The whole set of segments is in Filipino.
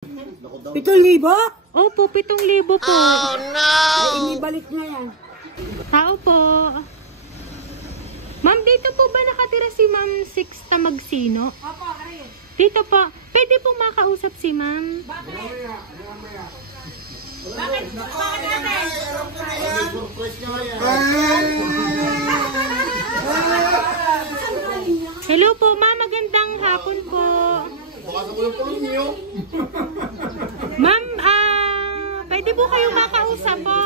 7,000? Opo, 7,000 po. Oh no! Ay, inibalik na yan. Tao po. Ma'am, dito po ba nakatira si Ma'am Sixta Magsino? Opo, aray. Dito po. Pwede po makausap si Ma'am. Bakit? Bakit? Bakit natin? Hello po, Ma'am. Magandang hapon po. Ma'am, pwede po kayong makausap po.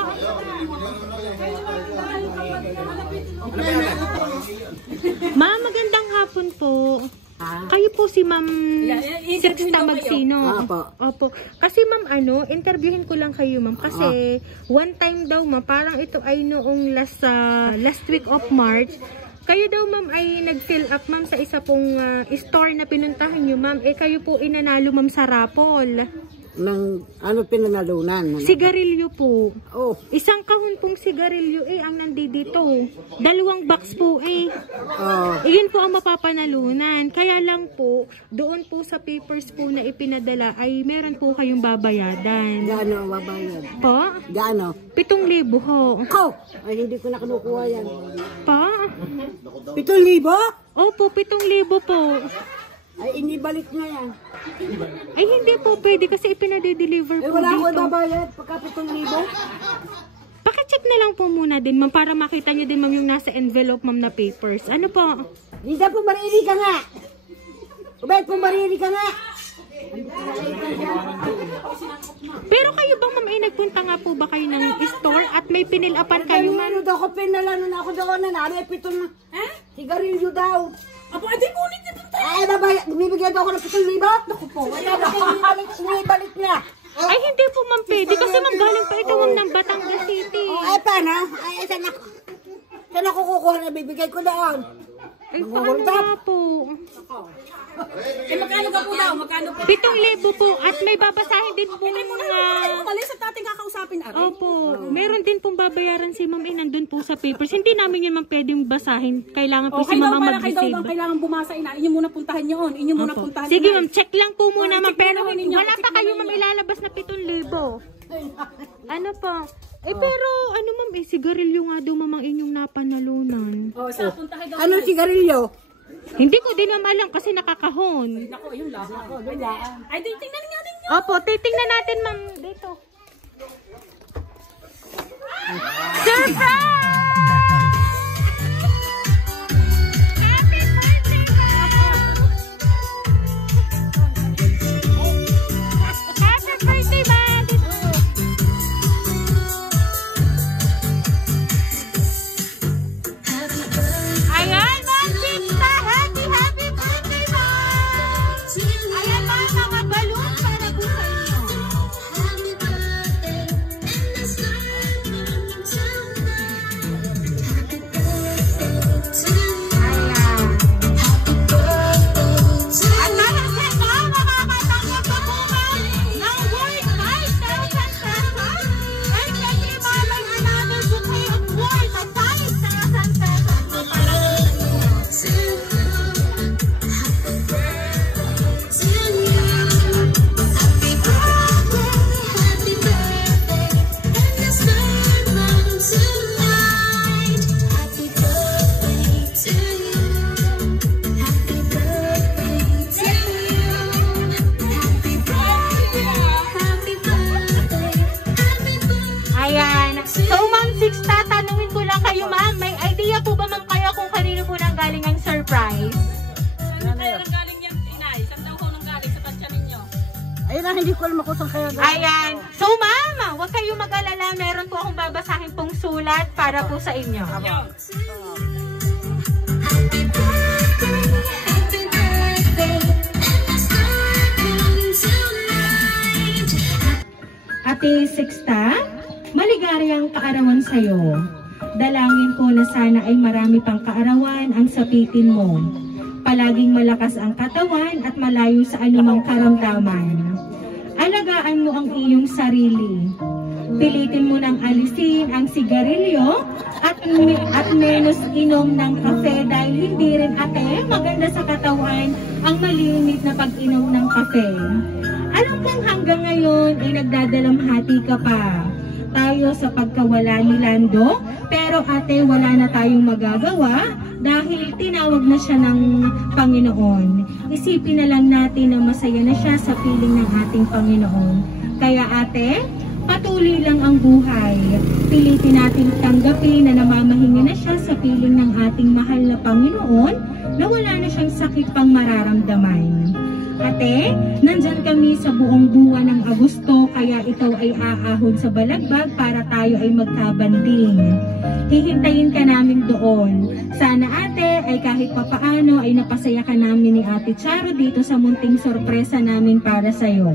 Ma'am, magandang hapon po. Kayo po si Ma'am Sixta Magsino. Opo. Kasi Ma'am, interviewin ko lang kayo Ma'am. Kasi one time daw Ma'am, parang ito ay noong last week of March. Kayo daw Ma'am ay nag-fill up Ma'am sa isa pong store na pinuntahan nyo Ma'am. Kayo po inanalo Ma'am sa raffle. Nang pinanalunan? Sigarilyo po. Oh. Isang kahon pong sigarilyo ang nandito. 2 box po Oh. Iyon po ang mapapanalunan. Kaya lang po, doon po sa papers po na ipinadala ay meron po kayong babayadan. Gaano ang babayad? Po? Gaano? 7,000 ho. Ko! Ay, hindi ko na kinukuha yan. Pa? 7,000? Opo, 7,000 po. Ay, inibalik na yan. Ay, hindi po pwede kasi ipinade-deliver po Wala dito. ako babayad pagka 7,000. Pakicheck na lang po muna din, Ma'am, para makita nyo din, Ma'am, yung nasa envelope, Ma'am, na papers. Ano po? Hindi po mariri ka nga. Ubed po mariri ka nga. Pero kayo bang, Ma'am, nagpunta nga po ba kayo ng store at may pinilapan kayo, Ma'am? Ano daw ko pinalano na ako doon na pitong na. Sigarilyo daw. Apo, adi kulit na ito. Ay, babayad. Bibigyan daw ako ng 7,000. Naku po. Wala ba inibalik niya. Ay, hindi po, Ma'am, pwede. Kasi, Ma'am, galing pa ito, Ma'am, ng Batangas City. Ay, paano? Ay, saan ako kukuha na bibigay ko doon? Ay, paano nga po? Magkano ka po daw? Magkano po? 7,000 po. At may babasahin din po Umalis at ating kakausapin ate. Opo. Meron din pong babayaran si Ma'am, nandun po sa papers. Hindi namin yun, Ma'am, pwedeng basahin. Kailangan po si Ma'am ang Kayo daw mag-receive. kailangan bumasa ina. Inyo muna puntahan nyo. Inyo muna puntahan. Sige, Ma'am, check lang po muna, Ma'am. check Pero muna ninyo. wala Check pa kayo, muna Ma'am, ninyo. ilalabas na 7,000. Ano po? Pero, Ma'am, sigarilyo nga daw, Ma'am, ang inyong napanalunan. Sa puntahan daw. Anong sigarilyo? Hindi ko din naman alam kasi nakakahon. Nako, yung lahat. Ay, tingnan nga ninyo. Opo, titingnan natin, Ma'am, dito. Surprise! Hindi ko alam kung saan kaya. Ayan. So, Ma'am, huwag kayong mag-alala. Meron po akong babasahin pong sulat para po sa inyo. Ate Sixta, maligayang kaarawan sa'yo. Dalangin ko na sana ay marami pang kaarawan ang sapitin mo. Palaging malakas ang katawan at malayo sa anumang karamdaman. Alagaan mo ang iyong sarili. Pilitin mo nang alisin ang sigarilyo at menos inom ng kape dahil hindi rin ate maganda sa katawan ang malinit na pag-inom ng kape. Alam kong hanggang ngayon ay nagdadalamhati ka pa tayo sa pagkawala ni Lando, pero ate, wala na tayong magagawa dahil tinawag na siya ng Panginoon. Isipin na lang natin na masaya na siya sa piling ng ating Panginoon. Kaya ate, patuloy lang ang buhay. Pilitin natin tanggapin na namamahinga na siya sa piling ng ating mahal na Panginoon na wala na siyang sakit pang mararamdaman. Ate, nandyan kami sa buong buwan ng Agosto kaya ikaw ay aahon sa balagbag para tayo ay magkabanding. Hihintayin ka namin doon. Sana ate ay kahit papaano ay napasaya ka namin ni Ate Charo dito sa munting sorpresa namin para sa'yo.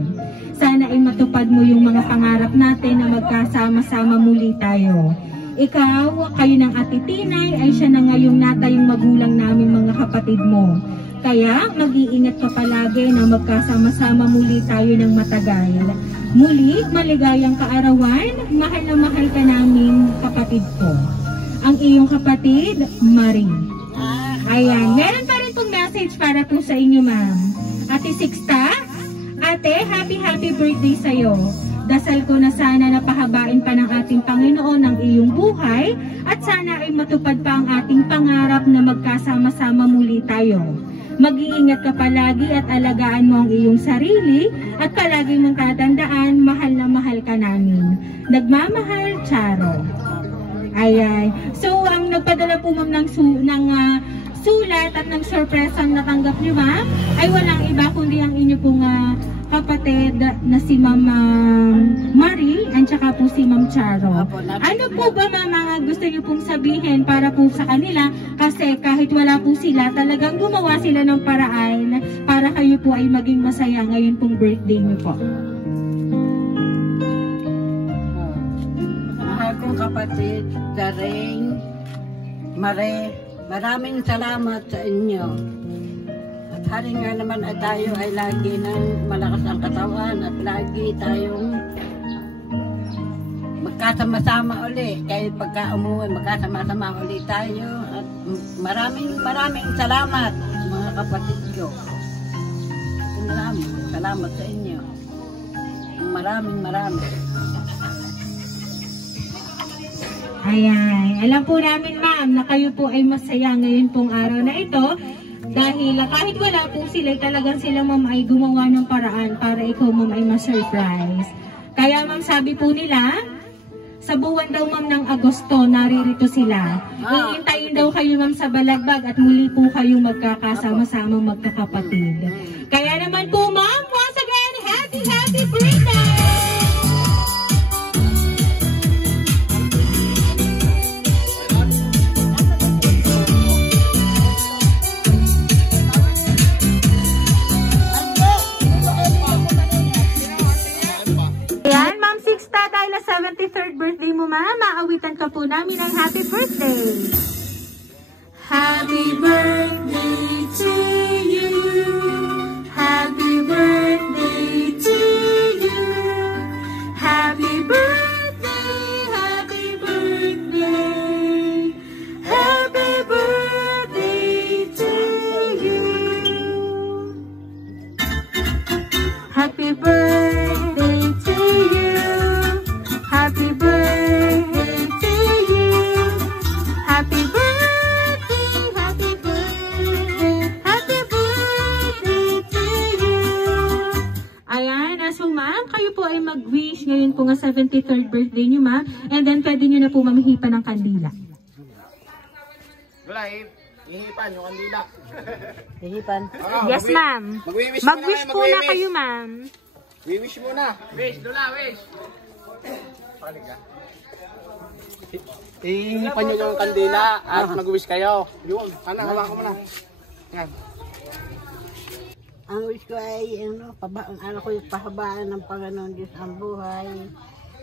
Sana ay matupad mo yung mga pangarap natin na magkasama-sama muli tayo. Ikaw, kayo ng Ate Tinay ay siya na ngayong natayong magulang namin mga kapatid mo. Kaya mag-iingat ka palagi na magkasama-sama muli tayo ng matagal. Muli, maligayang kaarawan, mahal na mahal ka namin kapatid ko. Ang iyong kapatid, Marie. Ayan, meron pa rin pong message para po sa inyo, ma'am. Ate Sixta, ate, happy birthday sa'yo. Dasal ko na sana napahabain pa ng ating Panginoon ang iyong buhay at sana ay matupad pa ang ating pangarap na magkasama-sama muli tayo. Mag-iingat ka palagi at alagaan mo ang iyong sarili at palagi mong tatandaan, mahal na mahal ka namin. Nagmamahal, Charo. Ayan. So, ang nagpadala po ma'am ng sulat at ng sorpresang natanggap niyo ma'am ay walang iba kundi ang inyo pong kapatid na si Ma'am Marie at saka po si Ma'am Charo. Ano po ba mga gusto niyo pong sabihin para po sa kanila? Kasi kahit wala po sila, talagang gumawa sila ng paraan para kayo po ay maging masaya ngayon pong birthday niyo po. Mahal kong kapatid, Dareng, Mare, maraming salamat sa inyo. Hari nga naman at tayo ay lagi ng malakas ang katawan at lagi tayong magkasama-sama uli. Kahit pagka umuwi, magkasama-sama uli tayo. At maraming salamat mga kapatid ko. Salamat sa inyo. Maraming. Ayan. Alam po namin ma'am na kayo po ay masaya ngayon pong araw na ito. Dahil kahit wala po sila, talagang sila ma'am ay gumawa ng paraan para ikaw ma'am ay ma-surprise. Kaya ma'am sabi po nila, sa buwan daw ma'am ng Agosto, naririto sila. Iintayin daw kayo ma'am sa balagbag at muli po kayong magkakasama-sama magkakapatid. Kaya naman po ma'am, once again, happy birthday! Ayan, Ma'am Sixta, dahil na 73rd birthday mo, ma'am, maawitan ka po namin ng happy birthday. Happy birthday to you. Happy birthday to you. Happy birthday, happy birthday. Happy birthday to you. Happy birthday to you. Happy birthday to you. Happy birthday, happy birthday, happy birthday to you. Ayan, so ma'am, kayo po ay mag-wish ngayon po nga 73rd birthday niyo ma'am. And then pwede niyo na po mamahipan ng kandila. Wala, ihipan yung kandila. Hihipan. Yes ma'am. Mag-wish po na kayo ma'am. Wish muna. Wish, Dula, wish. Pakinig ka. Ihipan nyo yung kandila at mag-wish kayo. Yun, hawakan mo na. Yan. Ang wish ko ay pahabaan ng Panginoon Diyos ang buhay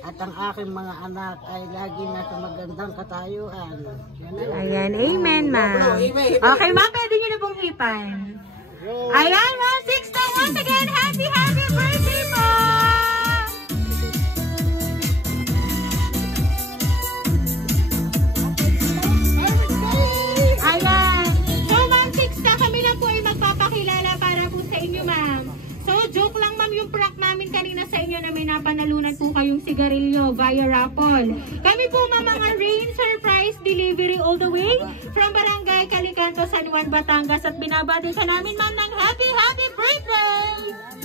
at ang aking mga anak ay lagi nasa magandang katayuan. Ayan, amen ma'am. Okay ma'am, pwede nyo na pong hipan. Ayan ma'am, Sixta, once again, happy birthday po! Ayan. So ma'am Sixta, kami na po ay magpapakilala para po sa inyo ma'am. So joke lang ma'am yung prank namin. mapanalunan po kayong sigarilyo via raffle. Kami po mga Rain Surprise Delivery all the way from Barangay Calicanto, San Juan, Batangas, at binabati ka namin, ma'am, ng happy birthday!